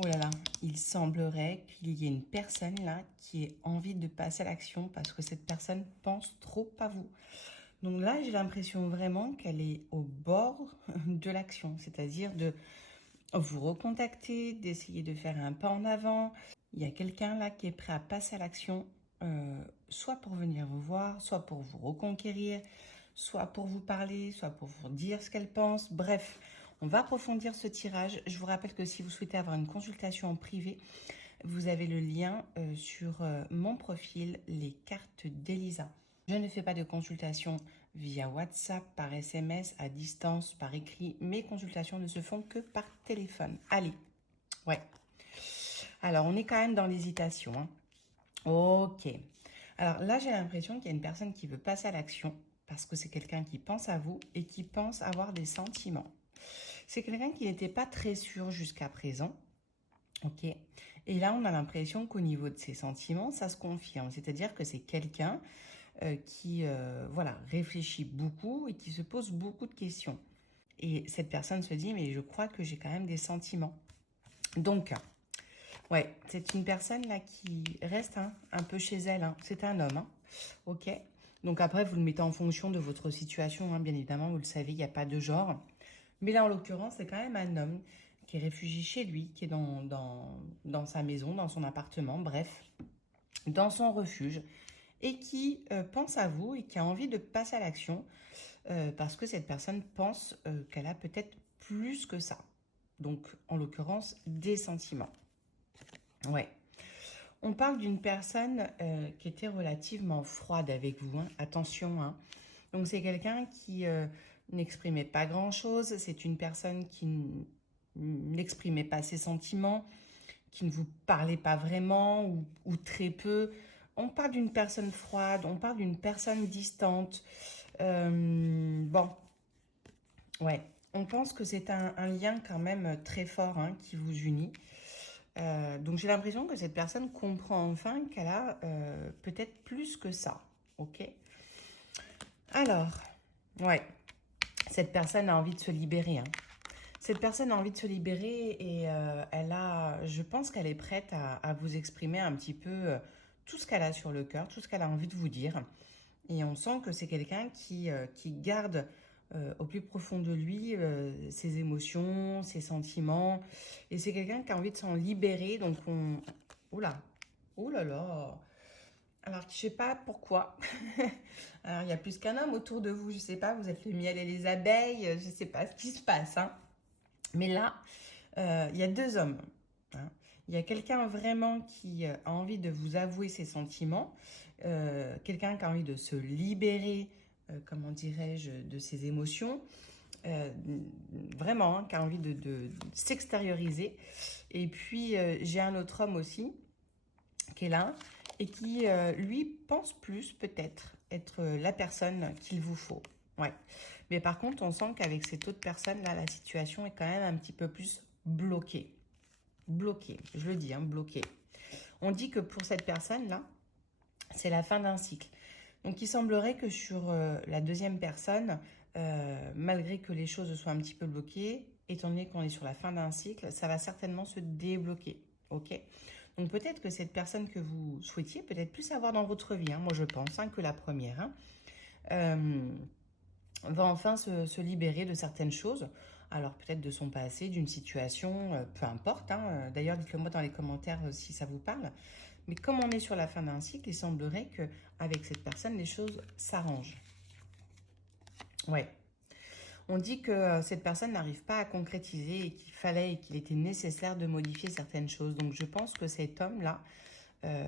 Oh là là, il semblerait qu'il y ait une personne là qui ait envie de passer à l'action parce que cette personne pense trop à vous. Donc là, j'ai l'impression vraiment qu'elle est au bord de l'action, c'est-à-dire de vous recontacter, d'essayer de faire un pas en avant. Il y a quelqu'un là qui est prêt à passer à l'action, soit pour venir vous voir, soit pour vous reconquérir, soit pour vous parler, soit pour vous dire ce qu'elle pense. Bref, on va approfondir ce tirage. Je vous rappelle que si vous souhaitez avoir une consultation en privé, vous avez le lien sur mon profil, les cartes d'Elisa. Je ne fais pas de consultation via WhatsApp, par SMS, à distance, par écrit. Mes consultations ne se font que par téléphone. Allez, ouais. Alors, on est quand même dans l'hésitation, hein. Ok. Alors là, j'ai l'impression qu'il y a une personne qui veut passer à l'action parce que c'est quelqu'un qui pense à vous et qui pense avoir des sentiments. C'est quelqu'un qui n'était pas très sûr jusqu'à présent. Ok. Et là, on a l'impression qu'au niveau de ses sentiments, ça se confirme. C'est-à-dire que c'est quelqu'un qui voilà, réfléchit beaucoup et qui se pose beaucoup de questions. Et cette personne se dit, mais je crois que j'ai quand même des sentiments. Donc, ouais, c'est une personne là qui reste un peu chez elle, hein. C'est un homme, hein. Ok. Donc après, vous le mettez en fonction de votre situation, hein, bien évidemment, vous le savez, il n'y a pas de genre. Mais là, en l'occurrence, c'est quand même un homme qui est réfugié chez lui, qui est dans sa maison, dans son appartement, bref, dans son refuge, et qui pense à vous et qui a envie de passer à l'action parce que cette personne pense qu'elle a peut-être plus que ça. Donc, en l'occurrence, des sentiments. Ouais. On parle d'une personne qui était relativement froide avec vous, hein. Attention, hein. Donc, c'est quelqu'un qui n'exprimait pas grand-chose. C'est une personne qui n'exprimait pas ses sentiments, qui ne vous parlait pas vraiment ou très peu. On parle d'une personne froide, on parle d'une personne distante. Bon, ouais, on pense que c'est un lien quand même très fort, hein, qui vous unit. Donc j'ai l'impression que cette personne comprend enfin qu'elle a peut-être plus que ça, ok? Alors, ouais, cette personne a envie de se libérer, hein. Cette personne a envie de se libérer et je pense qu'elle est prête à vous exprimer un petit peu tout ce qu'elle a sur le cœur, tout ce qu'elle a envie de vous dire. Et on sent que c'est quelqu'un qui garde au plus profond de lui ses émotions, ses sentiments. Et c'est quelqu'un qui a envie de s'en libérer. Donc Oula, oh là là. Alors, je sais pas pourquoi. Alors, il y a plus qu'un homme autour de vous. Je sais pas, vous êtes le miel et les abeilles. Je sais pas ce qui se passe, hein. Mais là, il y a deux hommes, hein. Il y a quelqu'un vraiment qui a envie de vous avouer ses sentiments, quelqu'un qui a envie de se libérer, comment dirais-je, de ses émotions, euh, vraiment, hein, qui a envie de s'extérioriser. Et puis, j'ai un autre homme aussi qui est là et qui, lui, pense plus peut-être être la personne qu'il vous faut. Ouais. Mais par contre, on sent qu'avec cette autre personne-là, la situation est quand même un petit peu plus bloquée. Bloquée, je le dis, hein, bloquée. On dit que pour cette personne-là, c'est la fin d'un cycle. Donc il semblerait que sur la deuxième personne, malgré que les choses soient un petit peu bloquées, étant donné qu'on est sur la fin d'un cycle, ça va certainement se débloquer. Ok. Donc peut-être que cette personne que vous souhaitiez peut-être plus avoir dans votre vie, hein, moi je pense, hein, que la première, hein, va enfin se libérer de certaines choses. Alors peut-être de son passé, d'une situation, peu importe, hein. D'ailleurs, dites-le moi dans les commentaires si ça vous parle. Mais comme on est sur la fin d'un cycle, il semblerait qu'avec cette personne, les choses s'arrangent. Ouais. On dit que cette personne n'arrive pas à concrétiser et qu'il fallait et qu'il était nécessaire de modifier certaines choses. Donc je pense que cet homme-là,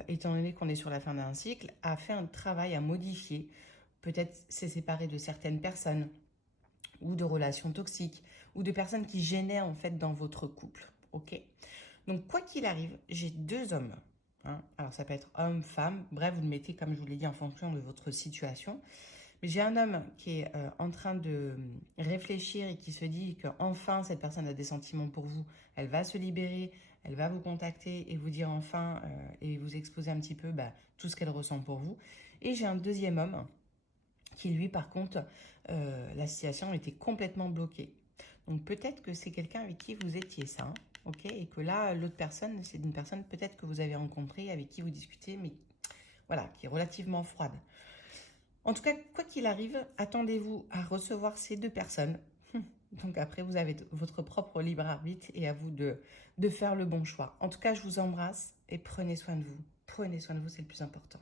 étant donné qu'on est sur la fin d'un cycle, a fait un travail à modifier. Peut-être s'est séparé de certaines personnes ou de relations toxiques ou de personnes qui gênaient en fait dans votre couple. Ok. Donc quoi qu'il arrive, j'ai deux hommes, hein. Alors ça peut être homme, femme, bref, vous le mettez comme je vous l'ai dit en fonction de votre situation. Mais j'ai un homme qui est en train de réfléchir et qui se dit qu'enfin cette personne a des sentiments pour vous, elle va se libérer, elle va vous contacter et vous dire enfin et vous exposer un petit peu tout ce qu'elle ressent pour vous. Et j'ai un deuxième homme qui lui par contre, la situation était complètement bloquée. Donc peut-être que c'est quelqu'un avec qui vous étiez ça, hein. ok? Et que là, l'autre personne, c'est une personne peut-être que vous avez rencontrée, avec qui vous discutez, mais voilà, qui est relativement froide. En tout cas, quoi qu'il arrive, attendez-vous à recevoir ces deux personnes. Donc après, vous avez votre propre libre arbitre et à vous de faire le bon choix. En tout cas, je vous embrasse et prenez soin de vous. Prenez soin de vous, c'est le plus important.